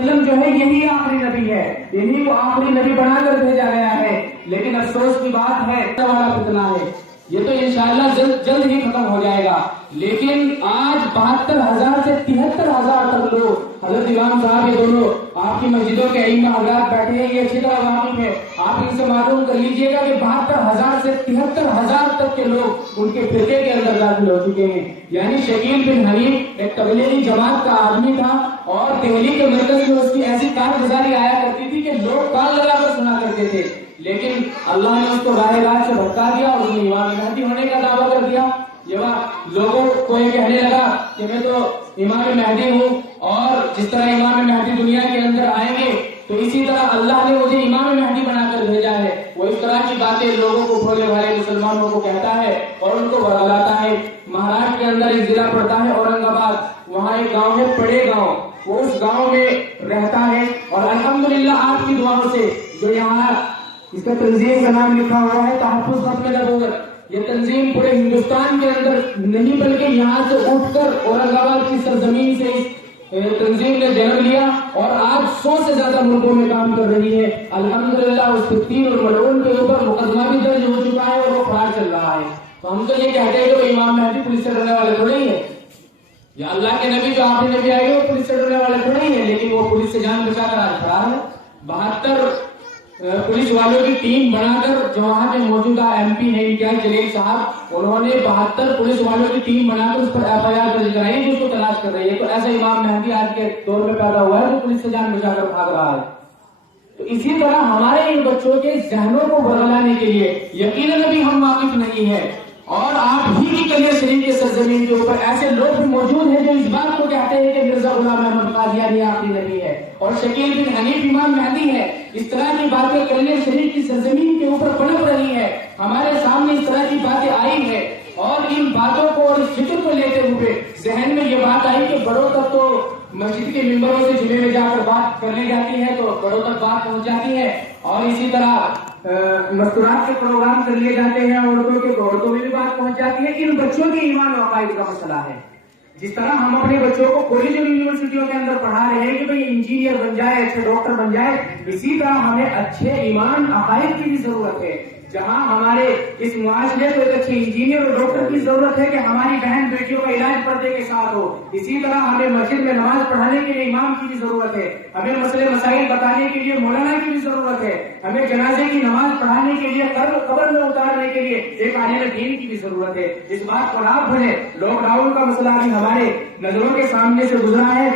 وسلم جو ہے یہی آخری نبی ہے، یہی وہ آخری نبی بنا کر بھیجا گیا ہے، لیکن افسوس کی بات ہے والا فتنہ ہے، یہ تو انشاءاللہ جلد ہی ختم ہو جائے گا، لیکن آج 72,000 سے 73,000 تک لوگ، حضرت امام صاحب یہ دونوں آپ کی مسجدوں کے ائمہ حضرات بیٹھے ہیں، یہ اچھی طرح واقف ہے، آپ ان سے معلوم کر لیجئے گا کہ 72,000 سے 73,000 تک کے لوگ ان کے فرقے کے اندر داخل ہو چکے ہیں۔ یعنی شکیل بن حنیف ایک تبلیغی جماعت کا آدمی تھا اور دہلی کے مرکز میں اس کی ایسی کارگزاری آیا کرتی تھی کہ لوگ کان لگا کر سنا کرتے تھے، لیکن اللہ نے اس کو راہ راست سے بھٹکا دیا اور اس نے امام مہدی ہونے کا دعویٰ کر دیا۔ جب لوگوں کو یہ کہنے لگا کہ میں تو امام مہدی ہوں اور جس طرح امام مہدی دنیا کے اندر آئیں گے تو اسی طرح اللہ نے مجھے امام مہدی بنا کر بھیجا ہے، وہ اس طرح کی باتیں لوگوں کو بھولے بھالے مسلمانوں کو کہتا ہے اور ان کو بھگاتا ہے۔ مہاراشٹر کے اندر ایک ضلع پڑتا ہے اورنگ آباد، وہاں ایک گاؤں ہے پڑے گاؤں، وہ اس گاؤں میں رہتا ہے اور الحمدللہ آپ کی دعاؤں سے جو یہاں اس کا تنظیم کا نام لکھا ہوا ہے تحفظ ختم نبوت، یہ تنظیم پورے ہندوستان کے اندر نہیں بلکہ یہاں سے اٹھ کر اورنگ آباد کی سرزمین سے اس تنظیم نے جنم لیا اور آج 100 سے زیادہ ملکوں میں کام کر رہی ہے۔ الحمدللہ اس 3 اور ملعون کے اوپر مقدمہ بھی درج ہو چکا ہے اور وہ فرار چل رہا ہے۔ تو ہم تو یہ کہتے ہیں کہ امام مہدی پولیس سے ڈرنے والے تھوڑے ہی ہیں، یا اللہ کے نبی جو آخری نبی آئے گے وہ پولیس سے ڈرنے والے تھوڑے ہی ہیں، لیکن وہ پولیس سے جان بچا کر آج فرار ہے۔ 72 پولیس والوں کی ٹیم بنا کر جو وہاں پہ موجودہ ایم پی ہے امتیاز جلیل صاحب، انہوں نے 72 پولیس والوں کی ٹیم بنا کر اس پر FIR درج کرائی جو اس کو تلاش کر رہی ہے۔ تو ایسا امام مہدی آج کے دور میں پیدا ہوا ہے جو پولیس سے جان بچا کر بھاگ رہا ہے۔ تو اسی طرح ہمارے ان بچوں کے ذہنوں کو بدلانے کے لیے یقیناً ابھی ہم واقف نہیں ہیں، اور آپ ہی کی کلیہ شریف کے سرزمین کے اوپر ایسے لوگ بھی موجود ہیں جو اس بات کو کہتے ہیں کہ مرزا غلام احمد قادیانی آخری نبی ہے اور شکیل بن حنیف امام مہدی ہے۔ اس طرح کی باتیں کلیہ شریف کی سرزمین کے اوپر پنپ رہی ہے، ہمارے سامنے اس طرح کی باتیں آئی ہیں، اور ان باتوں کو اور اس فکر کو لیتے ہوئے ذہن میں یہ بات آئی کہ بڑوں تک تو مسجد کے ممبروں سے جمعے میں جا کر بات کرنے جاتی ہے تو بڑوں تک بات پہنچ جاتی ہے، اور اسی طرح مستورات کے پروگرام کر لیے جاتے ہیں عورتوں میں بھی بات پہنچ جاتی ہے۔ ان بچوں کے ایمان و عقائد کا مسئلہ ہے۔ جس طرح ہم اپنے بچوں کو کالج اور یونیورسٹیوں کے اندر پڑھا رہے ہیں کہ بھئی انجینئر بن جائے، اچھے ڈاکٹر بن جائے، اسی طرح ہمیں اچھے ایمان عقائد کی بھی ضرورت ہے۔ جہاں ہمارے اس معاشرے کو ایک اچھے انجینئر اور ڈاکٹر کی ضرورت ہے کہ ہماری بہن بیٹیوں کا علاج پردے کے ساتھ ہو، اسی طرح ہمیں مسجد میں نماز پڑھانے کے لیے امام کی بھی ضرورت ہے، ہمیں مسئلے مسائل بتانے کے لیے مولانا کی بھی ضرورت ہے، ہمیں جنازے کی نماز پڑھانے کے لیے قبر میں اتارنے کے لیے ایک عالم دین کی بھی ضرورت ہے۔ اس بات کو آپ بھولیں، لاک ڈاؤن کا مسئلہ بھی ہمارے نظروں کے سامنے سے گزرا ہے،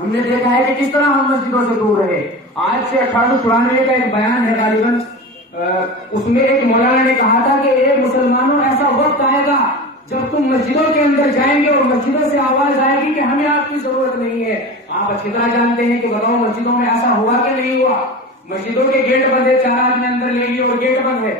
ہم نے دیکھا ہے کہ کس طرح ہم مسجدوں سے دور رہے۔ آج سے 1894 کا ایک بیان ہے غالباً، اس میں ایک مولانا نے کہا تھا کہ اے مسلمانوں، ایسا وقت آئے گا جب تم مسجدوں کے اندر جائیں گے اور مسجدوں سے آواز آئے گی کہ ہمیں آپ کی ضرورت نہیں ہے۔ آپ اچھی طرح جانتے ہیں کہ بتاؤ مسجدوں میں ایسا ہوا کہ نہیں ہوا؟ مسجدوں کے گیٹ بند ہے، 4 آدمی اندر لے لیے اور گیٹ بند ہے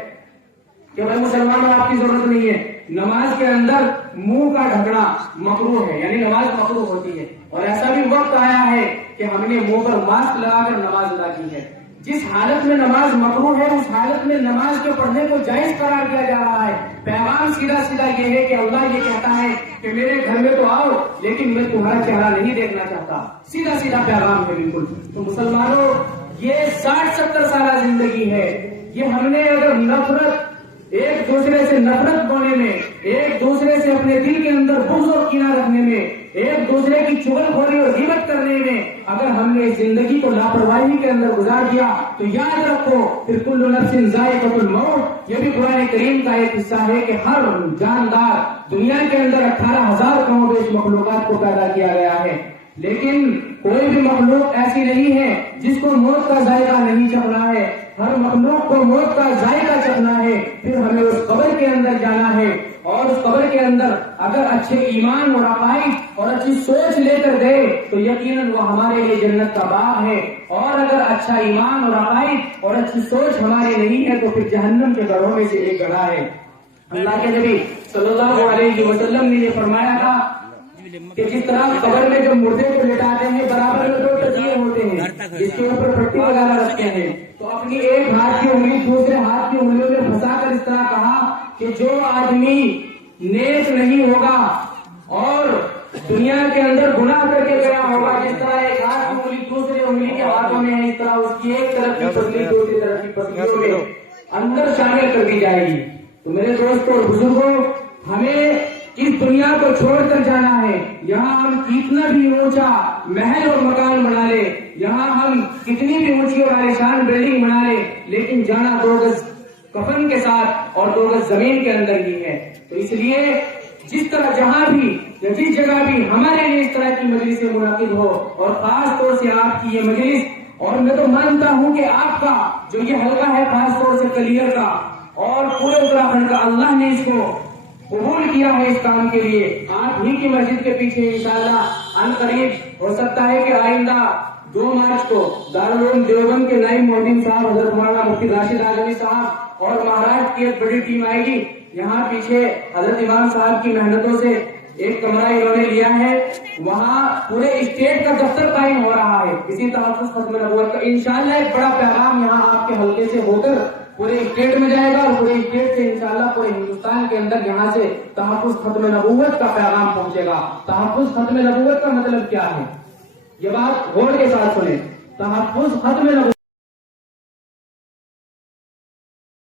کہ بھائی مسلمانوں آپ کی ضرورت نہیں ہے۔ نماز کے اندر منہ کا ڈھکنا مکروہ ہے، یعنی نماز مکروہ ہوتی ہے، اور ایسا بھی وقت آیا ہے کہ ہم نے منہ پر ماسک لگا کر نماز ادا کی ہے۔ جس حالت میں نماز مکروہ ہے اس حالت میں نماز کے پڑھنے کو جائز قرار دیا جا رہا ہے۔ پیغام سیدھا یہ ہے کہ اللہ یہ کہتا ہے کہ میرے گھر میں تو آؤ لیکن میں تمہارا چہرہ نہیں دیکھنا چاہتا، سیدھا پیغام ہے بالکل۔ تو مسلمانوں، یہ 60-70 سالہ زندگی ہے، یہ ہم نے اگر نفرت، ایک دوسرے سے نفرت بونے میں، ایک دوسرے سے اپنے دل کے اندر بغض اور کینہ رکھنے میں، ایک دوسرے کی چغل خوری اور غیبت کرنے میں اگر ہم نے زندگی کو لاپرواہی کے اندر گزار دیا تو یاد رکھو پھر کل نفس ذائقۃ الموت، یہ بھی قرآن کریم کا ایک حصہ ہے کہ ہر جاندار دنیا کے اندر 18,000 کم و بیش مخلوقات کو پیدا کیا گیا ہے، لیکن کوئی بھی مخلوق ایسی نہیں ہے جس کو موت کا ذائقہ نہیں چکھنا ہے۔ ہر مخلوق کو موت کا ذائقہ چکھنا ہے، پھر ہمیں اس قبر کے اندر جانا ہے، اور اس قبر کے اندر اگر اچھے ایمان اور عقائد اور اچھی سوچ لے کر گئے تو یقیناً وہ ہمارے لیے جنت کا باغ ہے، اور اگر اچھا ایمان اور عقائد اور اچھی سوچ ہمارے نہیں ہے تو پھر جہنم کے گڑھوں میں سے ایک گڑھا ہے۔ اللہ کے نبی صلی اللہ علیہ وسلم نے یہ فرمایا تھا کہ جس طرح قبر میں جب مردے کو لٹاتے ہیں برابر میں 2 تکیے ہوتے ہیں جس کے اوپر پٹی وغیرہ رکھتے ہیں، تو اپنی ایک ہاتھ کی انگلی دوسرے ہاتھ کی انگلیوں میں پھنسا کر اس طرح کہا کہ جو آدمی نیک نہیں ہوگا اور دنیا کے اندر گناہ کر کے گیا ہوگا، جس طرح ایک ہاتھ کی انگلی دوسرے علاقوں میں ہے اس طرح اس کی ایک طرف کی پسلی دوسری طرف کی پسلیوں میں اندر شامل کر دی جائے گی. تو میرے دوستوں اور بزرگوں، ہمیں اس دنیا کو چھوڑ کر جانا ہے. یہاں ہم کتنا بھی اونچا محل اور مکان بنا لے، یہاں ہم کتنی بھی اونچی اور عالیشان بلڈنگ بنا لے، لیکن جانا 2 گز کفن کے ساتھ اور 2 گز زمین کے اندر ہی ہے. تو اس لیے جس طرح جہاں بھی یا جس جگہ بھی ہمارے لیے اس طرح کی مجلسیں منعقد ہو، اور خاص طور سے آپ کی یہ مجلس، اور میں تو مانتا ہوں کہ آپ کا جو یہ حلقہ ہے خاص طور سے کلیئر کا اور پورے اتراکھنڈ کا، اللہ نے اس کو قبول کیا ہے اس کام کے لیے. آپ ہی کی مسجد کے پیچھے انشاءاللہ ان قریب ہو سکتا ہے کہ آئندہ 2 مارچ کو دارالعلوم دیوبند کے نائب مہدین صاحب حضرت مولانا مفتی راشد اعظمی صاحب اور مہاراج کی ایک بڑی ٹیم آئے گی. یہاں پیچھے حضرت امام صاحب کی محنتوں سے ایک کمرہ انہوں نے لیا ہے، وہاں پورے اسٹیٹ کا دفتر قائم ہو رہا ہے اسی تحفظ ختم نبوت کا. انشاءاللہ ایک بڑا پیغام یہاں آپ کے حلقے سے ہو کر پورے اسٹیٹ میں جائے گا، اور پورے اسٹیٹ سے انشاءاللہ پورے ہندوستان کے اندر یہاں سے تحفظ ختم نبوت کا پیغام پہنچے گا. تحفظ ختم نبوت کا مطلب کیا ہے؟ یہ بات غور کے ساتھ سنیں. تحفظ ختم نبوت